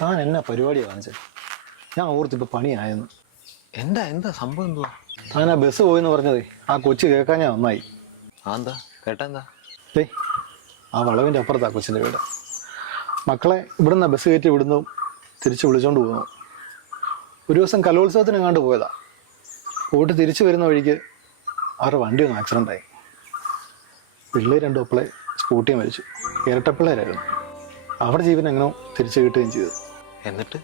താൻ എന്നാ പരിപാടിയാണ് കാണിച്ചത്? ഞാൻ ഓർത്തിപ്പോൾ പണിയായെന്ന്. എന്താ എന്താ സംഭവം എന്തുവാ? താൻ ആ ബസ് പോയെന്ന് പറഞ്ഞതേ ആ കൊച്ചു കേൾക്കാൻ ഞാൻ നന്നായി. എന്താ കേട്ടെന്താ? ഏയ് ആ വളവിൻ്റെ അപ്പുറത്താ കൊച്ചിൻ്റെ വീട്. മക്കളെ ഇവിടുന്ന് ബസ് കയറ്റി ഇവിടുന്ന് തിരിച്ച് വിളിച്ചോണ്ട് പോകുന്നു. ഒരു ദിവസം കലോത്സവത്തിന് എങ്ങാണ്ട് പോയതാ. പോയിട്ട് തിരിച്ചു വരുന്ന വഴിക്ക് അവരുടെ വണ്ടി ഒന്ന് ആക്സിഡൻ്റായി. പിള്ളേർ രണ്ടു ഒപ്പിളെ സ്കൂട്ടിയും മരിച്ചു. ഇരട്ടപ്പിള്ളേരായിരുന്നു. അവരുടെ ജീവൻ എങ്ങനെയോ തിരിച്ചു കിട്ടുകയും ചെയ്തു. എന്നിട്ട്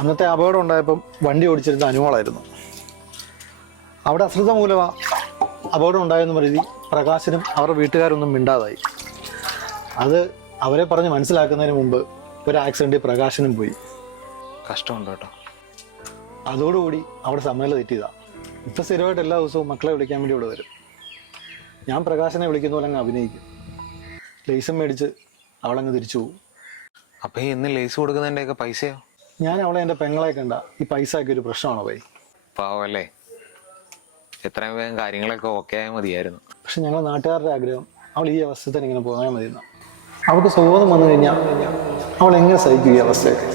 അന്നത്തെ അപകടം ഉണ്ടായപ്പം വണ്ടി ഓടിച്ചിരുന്ന അനുമോളായിരുന്നു. അവിടെ അശ്രദ്ധ മൂലമാ അപകടം ഉണ്ടായെന്ന് കരുതി പ്രകാശനും അവരുടെ വീട്ടുകാരൊന്നും മിണ്ടാതായി. അത് അവരെ പറഞ്ഞ് മനസ്സിലാക്കുന്നതിന് മുമ്പ് ഒരു ആക്സിഡൻറ്റിൽ പ്രകാശനും പോയി. കഷ്ടമുണ്ട് കേട്ടോ. അതോടുകൂടി അവിടെ സമ്മേളനം തെറ്റിയതാ. ഇപ്പം സ്ഥിരമായിട്ട് എല്ലാ ദിവസവും മക്കളെ വിളിക്കാൻ വേണ്ടി ഇവിടെ വരും. ഞാൻ പ്രകാശനെ വിളിക്കുന്ന പോലെ അങ്ങ് അഭിനയിക്കും. ലൈസൻ മേടിച്ച് അവളങ്ങ് തിരിച്ചു പോകും. അപ്പം ഈ എന്ന് ലേസ് കൊടുക്കുന്നതിൻ്റെയൊക്കെ പൈസയോ? ഞാൻ അവളെ എൻ്റെ പെങ്ങളെ കണ്ട ഈ പൈസയൊക്കെ ഒരു പ്രശ്നമാണോ പോയി? പാവല്ലേ, എത്രയും വേഗം കാര്യങ്ങളൊക്കെ ഓക്കെ ആയാൽ മതിയായിരുന്നു. പക്ഷെ ഞങ്ങൾ നാട്ടുകാരുടെ ആഗ്രഹം അവൾ ഈ അവസ്ഥയിൽ തന്നെ ഇങ്ങനെ പോയാൽ മതി എന്നാണ്. അവൾക്ക് സുഖം വന്നു കഴിഞ്ഞാൽ അവൾ എങ്ങനെ സഹിക്കും ഈ അവസ്ഥയൊക്കെ?